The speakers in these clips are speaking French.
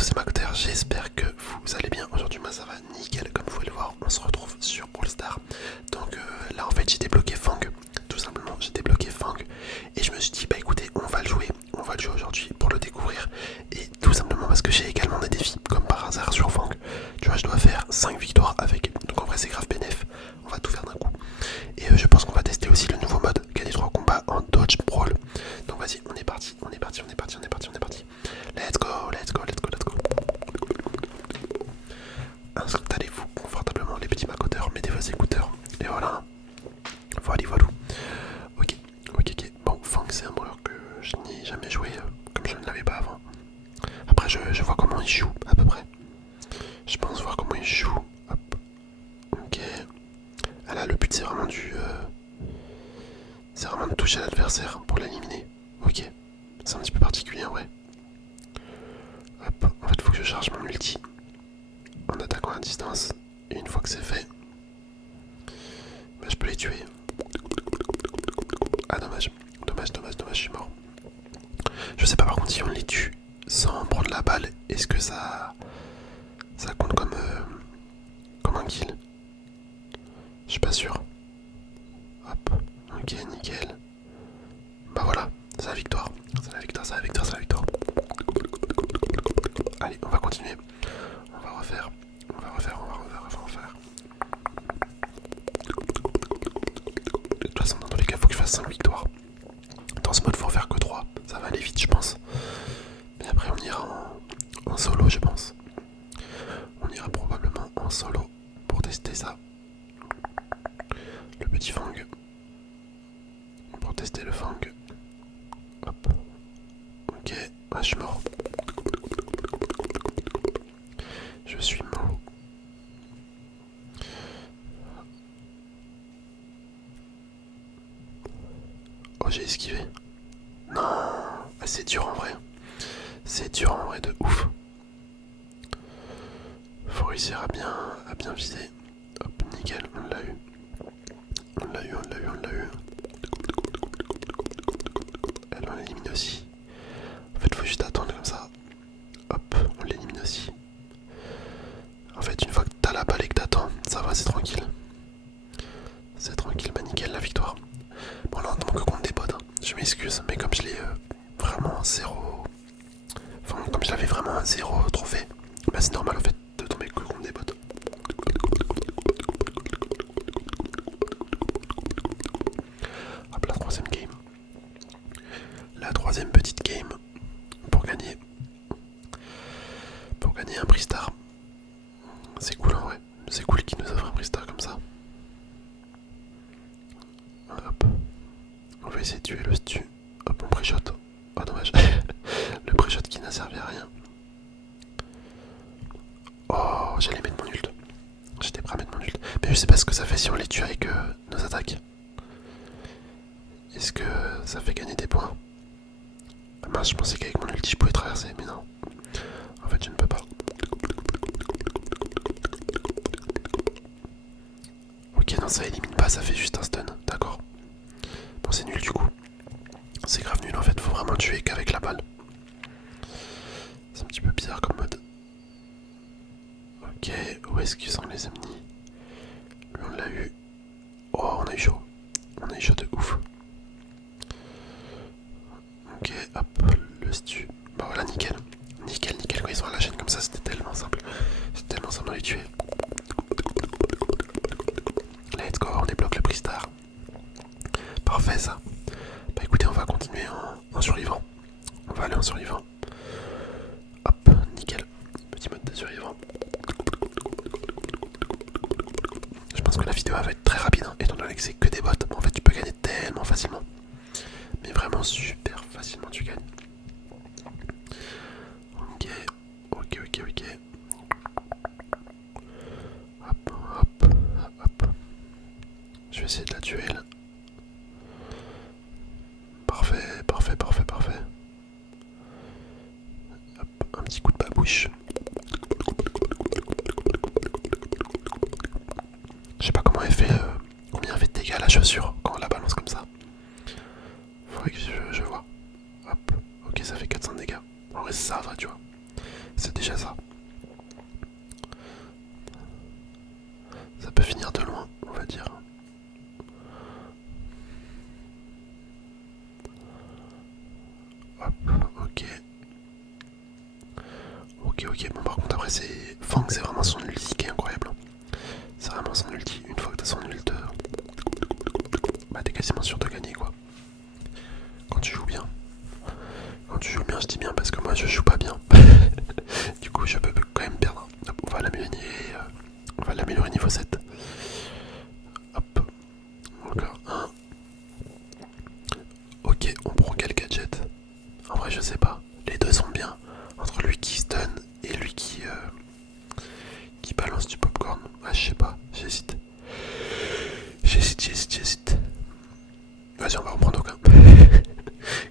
tous, c'est Macter, j'espère que vous allez bien. Aujourd'hui moi ça va nickel, comme vous pouvez le voir, on se retrouve sur Brawl Stars. Donc là en fait j'ai débloqué Fang, tout simplement j'ai débloqué Fang. Et je me suis dit bah écoutez on va le jouer aujourd'hui pour le découvrir. Et tout simplement parce que j'ai également des défis, comme par hasard sur Fang. Tu vois je dois faire 5 victoires avec, donc en vrai c'est grave bénéf, on va tout faire d'un coup. Et je pense qu'on va tester aussi le nouveau mode, gagner 3 combats en Dodge Brawl. Donc vas-y on est parti, on est parti, on est parti, on est parti, on est parti. Let's go, let's go, let's go, let's go. Installez-vous confortablement les petits macoteurs, mettez vos écouteurs. Et voilà. Voilà, voilà. Ok, ok, ok. Bon, Fang c'est un brawler que je n'ai jamais joué comme je ne l'avais pas avant. Après je vois comment il joue à peu près. Je pense voir comment il joue. Hop. Ok. Ah là le but c'est vraiment c'est vraiment de toucher l'adversaire pour l'éliminer. Ok. C'est un petit peu particulier en vrai. Hop. En fait faut que je charge mon ulti en attaquant à distance. Et une fois que c'est fait, bah, je peux les tuer. Ah dommage, dommage, dommage, dommage, je suis mort. Je sais pas par contre si on les tue sans prendre la balle, est-ce que ça compte comme un kill? Je suis pas sûr. Hop, ok, nickel. Bah voilà, c'est la victoire. C'est la victoire, c'est la victoire, c'est la victoire. Allez, on va continuer. On va refaire. On va refaire, on va refaire, on va refaire. De toute façon, dans tous les cas, il faut que je fasse 5 victoires. Dans ce mode, faut en faire que 3. Ça va aller vite, je pense. Mais après, on ira en solo, je pense. On ira probablement en solo pour tester ça. Le petit Fang. Pour tester le Fang. Hop. Ok. Ah, je suis mort. Je suis mort. Oh, j'ai esquivé. Non. Ah, c'est dur en vrai. C'est dur en vrai de ouf. Faut réussir à bien viser. Hop, nickel, on l'a eu. On l'a eu, on l'a eu, on l'a eu. Elle on l'élimine aussi. En fait faut juste attendre comme ça. Hop, on l'élimine aussi. En fait une fois que t'as la balle et que t'attends, ça va, c'est tranquille. C'est tranquille, bah nickel, la victoire. Bon là on tombe que contre des bots, hein. Je m'excuse, mais comme je l'ai vraiment zéro... Enfin comme je l'avais vraiment à zéro trophée, bah c'est normal en fait de tomber que contre des bots. Hop, la troisième game. La troisième petite game pour gagner. Pour gagner un prix star. C'est cool en vrai. C'est cool qu'ils nous offrent un prix star comme ça. Hop. On va essayer de tuer le stu. Hop, on pré-shot. Oh dommage. Le pré-shot qui n'a servi à rien. Oh, j'allais mettre mon ult. J'étais prêt à mettre mon ult. Mais je sais pas ce que ça fait si on les tue avec nos attaques. Est-ce que ça fait gagner des points? Ah mince, je pensais qu'avec mon ulti je pouvais traverser, mais non. En fait, je ne peux pas. Ok, non, ça élimine pas, ça fait juste un stun. D'accord. Bon, c'est nul du coup. C'est grave nul en fait, faut vraiment tuer qu'avec la balle. C'est un petit peu bizarre comme mode. Ok, où est-ce qu'ils sont les ennemis? Lui on l'a eu. Oh, on a eu chaud. On a eu chaud de ouf. Ok, hop, le stu. Bah voilà, nickel. Nickel, nickel, quand ils sont à la chaîne comme ça, c'était tellement simple. C'était tellement simple de les tuer. Let's go, on débloque le prix star. Parfait ça. Bah écoutez, on va continuer en survivant. On va aller en survivant. Hop, nickel. Petit mode de survivant. Je pense que la vidéo va être très rapide, hein, étant donné que c'est que des bots. En fait, tu peux gagner tellement facilement. Mais vraiment super facilement, tu gagnes. Ok, ok, ok, ok. Hop, hop, hop. Je vais essayer de la tuer là. Parfait, parfait, parfait, parfait. Hop, un petit coup de babouche. Je sais pas comment elle fait, combien elle fait de dégâts à la chaussure quand on la balance comme ça. Faudrait que je vois. Hop, ok, ça fait 400 de dégâts. En vrai, ça va, tu vois. C'est déjà ça. Ça peut finir de loin, on va dire. Hop, ok. Ok, bon par contre après c'est... Fang c'est vraiment son ulti qui est incroyable. C'est vraiment son ulti, une fois que t'as son ult, bah t'es quasiment sûr de gagner quoi. Quand tu joues bien. Quand tu joues bien, je dis bien parce que moi je joue pas bien. Du coup je peux quand même perdre. Hop, on va l'améliorer niveau 7. Hop, encore un. Ok, on prend quel gadget? En vrai je sais pas. Les deux sont bien. Entre lui qui stun et lui qui balance du popcorn. Ah je sais pas, j'hésite. J'hésite. Vas-y on va en prendre aucun.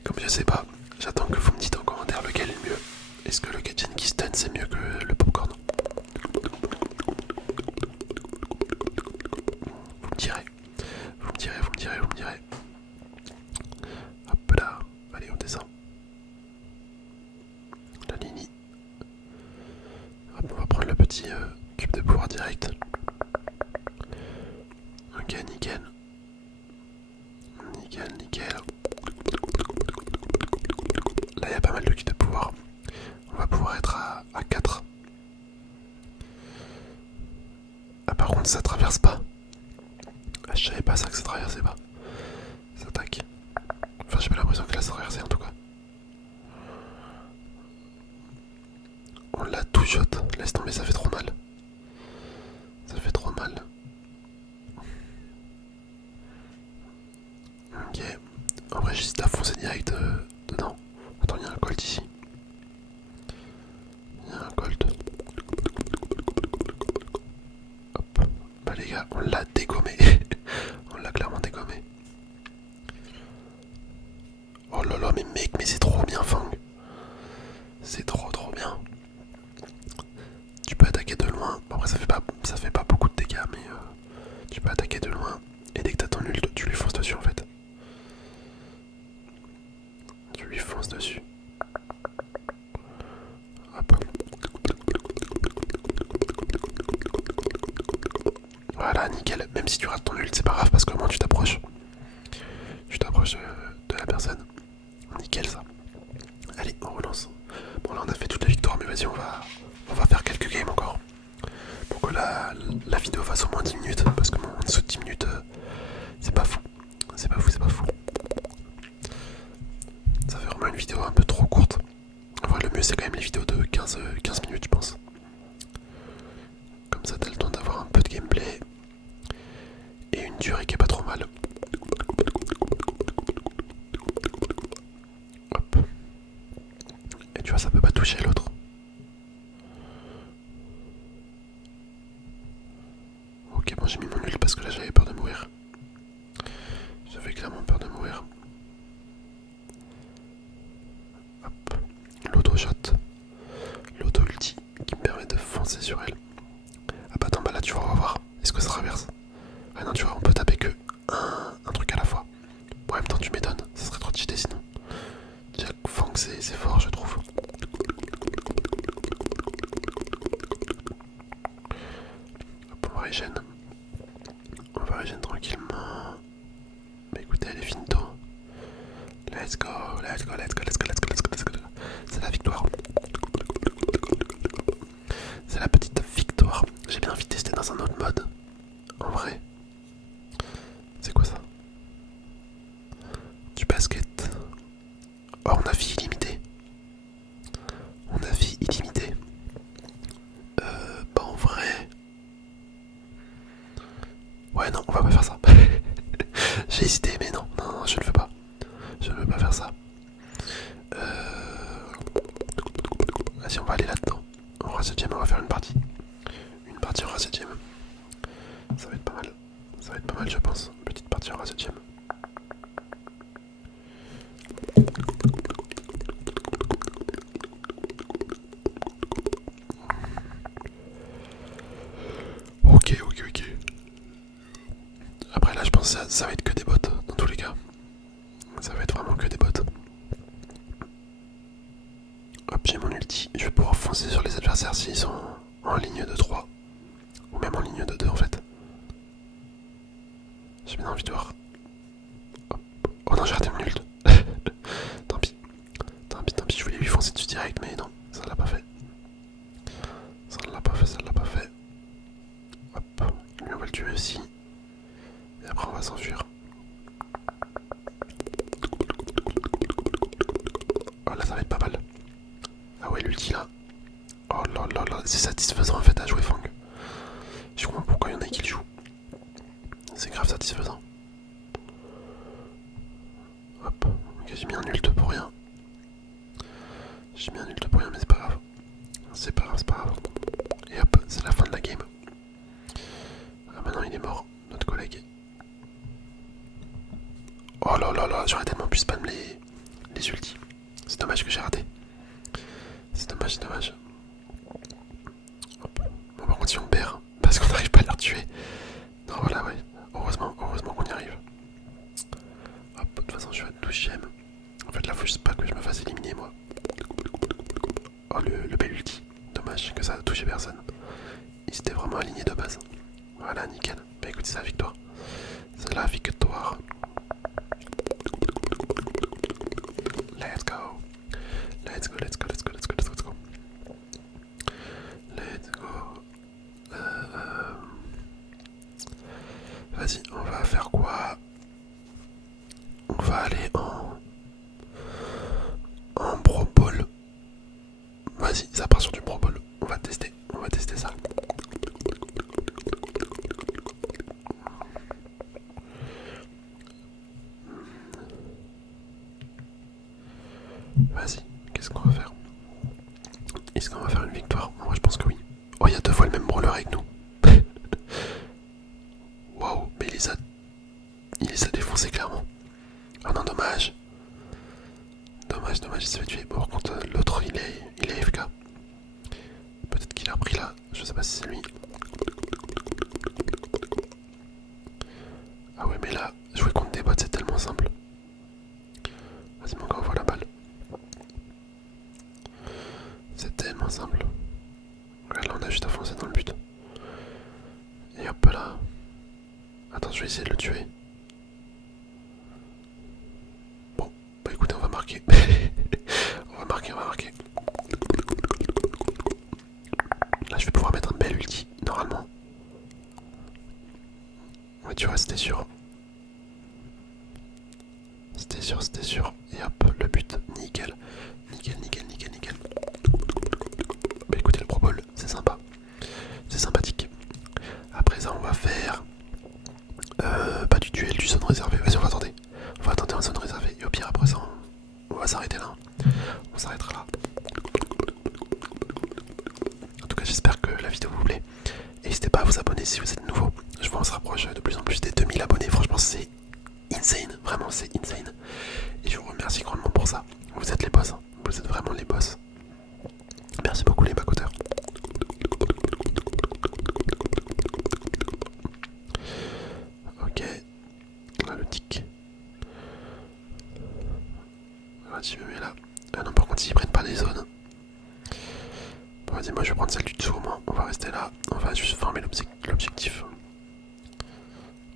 Comme je sais pas, j'attends que vous me dites en commentaire lequel est le mieux. Est-ce que le gadget qui stun c'est mieux que le popcorn? Vous me direz. Vous me direz. Hop là. Allez on descend. La ligne. Hop, on va prendre le petit cube de pouvoir direct. Ok, nickel. Là il y a pas mal de cubes de pouvoir. On va pouvoir être à 4. Ah par contre ça traverse pas. Ah, je savais pas ça que ça traversait pas. Ça tac. Enfin j'ai pas l'impression que là ça traversait en tout cas. On l'a tout shot. Laisse tomber, ça fait trop mal. Ça fait trop mal. Ok. En vrai j'hésite à foncer direct dedans. Attends, il y a un colt ici. Il y a un colt. Hop. Bah les gars, on l'a dégommé. On l'a clairement dégommé. Oh là là, mais mec, mais c'est trop bien Fang. C'est trop bien. Tu peux attaquer de loin. Bon, après ça fait pas beaucoup de dégâts, mais tu peux attaquer de loin. Et dès que t'as ton ult, tu lui fonces dessus en fait. Tu lui fonces dessus. Hop. Voilà, nickel. Même si tu rates ton ult, c'est pas grave parce que au moins tu t'approches. Tu t'approches de la personne. Nickel ça. Allez, on relance. Bon là on a fait toute la victoire, mais vas-y on va faire quelques games encore. Pour que la vidéo fasse au moins 10 minutes. Parce que bon, en dessous de 10 minutes, c'est pas fou. C'est pas fou. Ça fait vraiment une vidéo un peu trop courte. En vrai le mieux c'est quand même les vidéos de 15 minutes je pense. Comme ça t'as le temps d'avoir un peu de gameplay. Et une durée qui est pas trop mal. Hop. Et tu vois ça peut pas toucher l'autre. Ok bon j'ai mis mon ult parce que là j'avais peur de mourir. J'avais clairement peur de mourir. Hop. L'auto-shot. L'auto-ulti qui me permet de foncer sur elle. Ah bah attends, bah là tu vois, on va voir. Est-ce que ça traverse? Ah non tu vois, on peut taper que un truc à la fois. Bon, en même temps tu m'étonnes, ça serait trop cheaté sinon. Jack Fang c'est fort je trouve. Hop, on va régène tranquillement. Bah écoutez, elle est finito. Let's go. C'est la victoire. C'est la petite victoire. J'ai bien envie de tester dans un autre mode. En vrai. C'est quoi ça? Du basket. Oh, on a vie illimitée. Bah en vrai. Ouais, non, on va pas faire ça. J'ai hésité, mais non, je ne veux pas. Je ne veux pas faire ça. Vas-y, on va aller là-dedans. En Razzle Gem, on va faire une partie. Une partie en Razzle Gem. Ça va être pas mal. Ça va être pas mal, je pense. Une petite partie en Razzle Gem. Ok. Après là, je pense que ça va être que des bots, dans tous les cas. Ça va être vraiment que des bots. Hop, j'ai mon ulti. Je vais pouvoir foncer sur adversaires s'ils sont en ligne de 3. Ou même en ligne de 2 en fait. J'ai bien envie de voir. Hop. Oh non, j'ai raté mon ult. Tant pis. Tant pis, je voulais lui foncer dessus direct, mais non, ça l'a pas fait. Ça ne l'a pas fait. Hop, lui on va le tuer aussi. Et après on va s'enfuir. Oh là ça va être pas mal. Ah ouais l'ulti là. Oh là là là, c'est satisfaisant en fait à jouer Fang. Je comprends pourquoi il y en a qui le jouent. C'est grave satisfaisant. Hop, ok j'ai mis un ult pour rien. Mais c'est pas grave. C'est pas grave. Et hop, c'est la fin de la game. Ah maintenant il est mort, notre collègue. Oh là là là, j'aurais tellement pu spam les ultis. C'est dommage que j'ai raté. C'est dommage. Hop. Bon par contre si on perd, parce qu'on n'arrive pas à les retuer. Non voilà ouais. Heureusement qu'on y arrive. Hop, de toute façon je suis à 12ème. En fait là faut juste pas que je me fasse éliminer moi. Oh le bel ulti. Dommage que ça a touché personne. Il s'était vraiment aligné de base. Voilà nickel. Bah écoute c'est la victoire. C'est la victoire. Let's go. Vas-y, on va faire quoi? On va aller en Pro Ball. Vas-y, ça part sur du Pro Ball. On va tester ça. Vas-y, qu'est-ce qu'on va faire? Est-ce qu'on va faire une victoire? Moi je pense que oui. Oh, il y a 2 fois le même brawler avec nous. Waouh, mais il les a défoncés clairement. Ah non, dommage, il s'est fait tuer. Bon, par contre, l'autre il est AFK. Peut-être qu'il a repris là, je sais pas si c'est lui. Ah ouais, mais là, jouer contre des bots c'est tellement simple. Vas-y, mon gars, envoie la balle. C'est tellement simple. Ouais, là, on a juste à foncer dans le but. Et hop là. Attends, je vais essayer de le tuer. Bon, bah écoutez, on va marquer. on va marquer. Là, je vais pouvoir mettre un bel ulti, normalement. Ouais, tu vois, c'était sûr. C'était sûr. Et hop, le but, nickel. Nickel. Bah écoutez, le Pro Ball, c'est sympa. C'est sympathique. Après ça, on va faire pas du duel, du zone réservée. Vas-y, on va attendre. On va attendre en zone réservée. Et au pire, après ça, on va s'arrêter là. On s'arrêtera là. En tout cas, j'espère que la vidéo vous plaît. N'hésitez pas à vous abonner si vous êtes nouveau. Je vois, on se rapproche de plus en plus des 2000 abonnés. Franchement, c'est insane. Vraiment, c'est insane. Et je vous remercie grandement pour ça. Vous êtes les boss. Vous êtes vraiment les boss. Merci beaucoup les bacoteurs. Ok. Là le tic. Vas-y, je me mets là. Ah non, par contre, s'ils prennent pas les zones. Bon, vas-y, moi je vais prendre celle du dessous au moins. On va rester là. On va juste former l'objectif.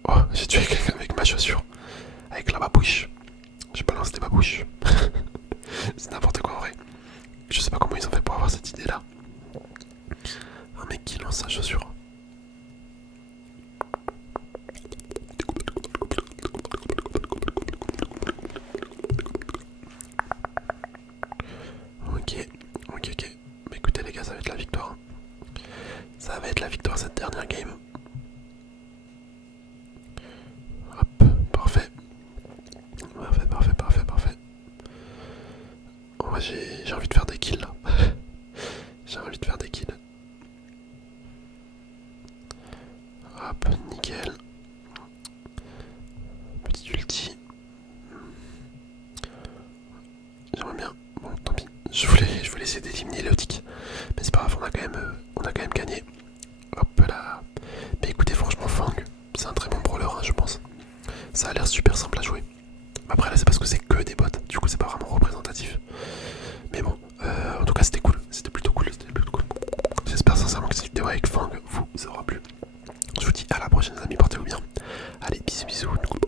Oh, j'ai tué quelqu'un avec ma chaussure. Avec la babouche. J'ai pas lancé des babouches. C'est n'importe quoi en vrai. Je sais pas comment ils ont fait pour avoir cette idée là. Un mec qui lance sa chaussure. Ok. Mais écoutez les gars, ça va être la victoire. Ça va être la victoire cette dernière game. Hop, parfait. Parfait. Oh, moi j'ai envie de faire des kills là. J'ai envie de faire des kills. Hop, nickel. Petit ulti. J'aimerais bien. Bon, tant pis. Je voulais essayer d'éliminer Léotique. Mais c'est pas grave, on a quand même gagné. Hop là. Mais écoutez, franchement, Fang, c'est un très bon brawler, hein, je pense. Ça a l'air super simple à jouer. Après là, c'est parce que c'est que des bots. Du coup, c'est pas vraiment représentatif. Mais bon, en tout cas, c'était cool. C'était plutôt cool. que cette vidéo avec Fang vous aura plu. Je vous dis à la prochaine les amis, portez-vous bien. Allez, bisous bisous.